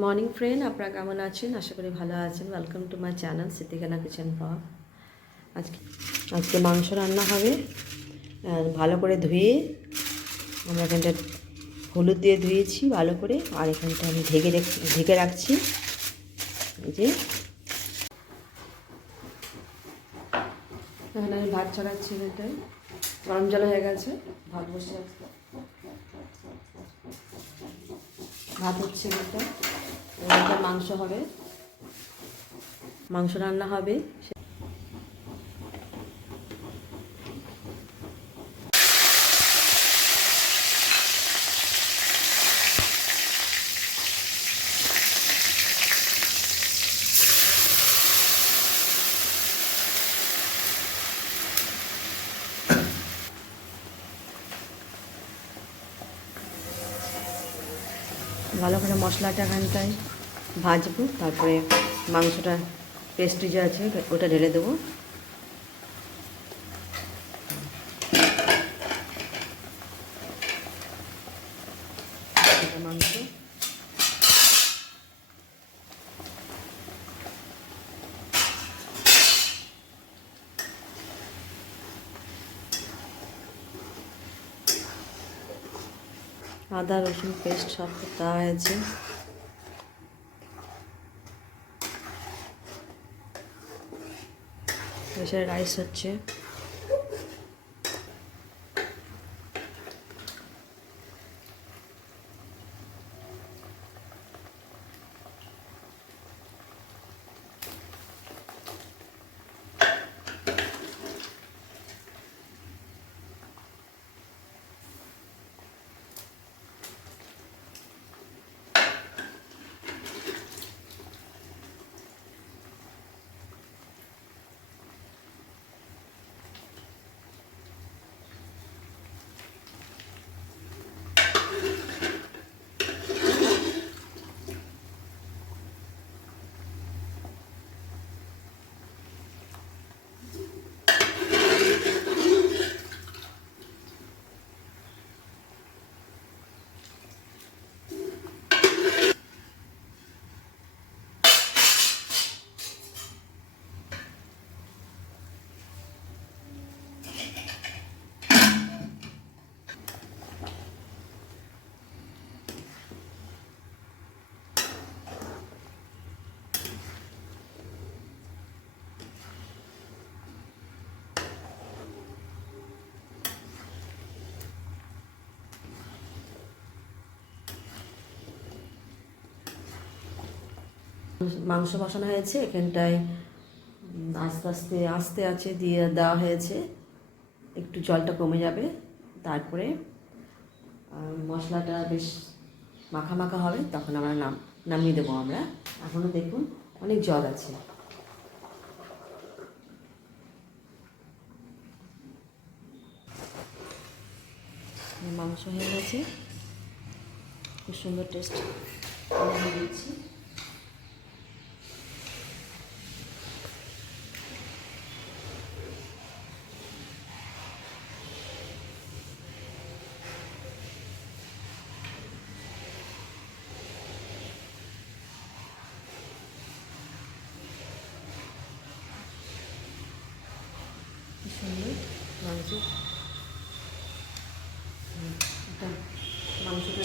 Morning friend আপনারা কেমন আছেন? আশা করি ভালো আছেন। Welcome to my channel Siddikana kitchen পাওয়া আজকে আজকে মাংস রান্না হবে। ভালো করে ধুয়ে আমরা এখানটা হলুদ দিয়ে ধুয়েছি ভালো করে। আর এখানটা আমি ঢেকে ঢেকে রাখছি। যে। এখানে আমি ভাত চড়াচ্ছি এখানটায় গরম জল হয়ে গেছে। ভাত বসে ভাত হচ্ছে এটা এটা মাংস হবে। মাংস রান্না হবে। ভালো করে মশলাটা এখানটায় ভাজবো, তারপরে মাংসটা পেস্ট্রি যে আছে, ওটা ঢেলে দেবো। মাংস। আদা, রসুন, পেস্ট সব দেওয়া হয়েছে। এসে রাইস হচ্ছে মাংস বসানো হয়েছে, এখানটায় আস্তে আস্তে আস্তে আছে দিয়ে দেওয়া হয়েছে। একটু জলটা কমে যাবে, তারপরে মশলাটা বেশ মাখা মাখা হবে, তখন আমরা নাম, নামিয়ে দেবো আমরা। এখনও দেখুন, অনেক জল আছে। মাংস হয়ে গেছে। খুব সুন্দর টেস্ট দিচ্ছি। মাংসটা